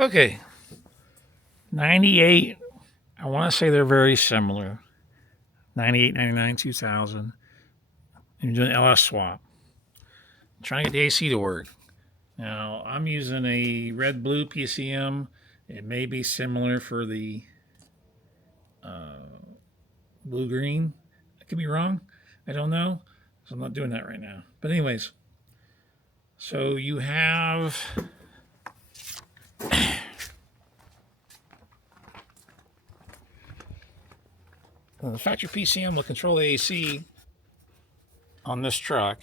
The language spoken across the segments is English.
Okay, 98, I want to say they're very similar. 98, 99, 2000. And you're doing LS swap. I'm trying to get the AC to work. Now, I'm using a red-blue PCM. It may be similar for the blue-green. I could be wrong. I don't know. So I'm not doing that right now. But anyways, so you have the factory PCM will control the AC on this truck.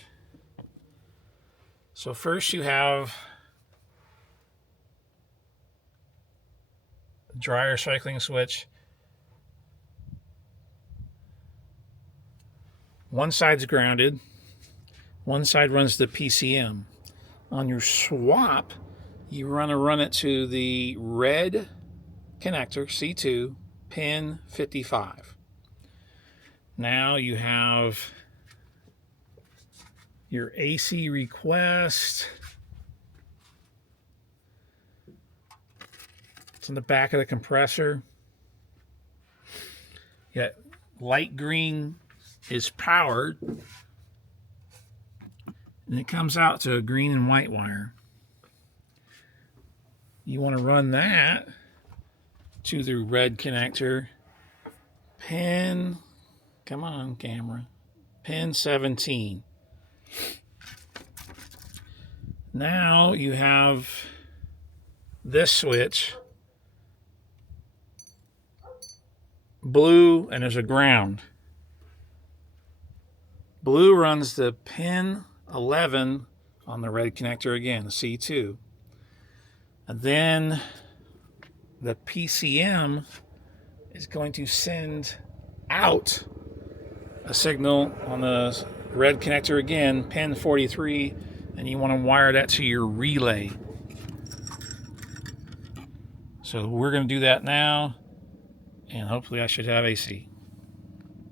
So first you have the dryer cycling switch. One side's grounded. One side runs the PCM. On your swap, you want to run it to the red connector, C2, pin 55. Now you have your AC request. It's in the back of the compressor. Yeah, light green is powered. And it comes out to a green and white wire. You want to run that to the red connector. Pin, come on camera, pin 17. Now you have this switch, blue, and there's a ground. Blue runs the pin 11 on the red connector again, the C2. And then the PCM is going to send out a signal on the red connector again, pin 43, and you want to wire that to your relay. So we're going to do that now, and hopefully I should have AC.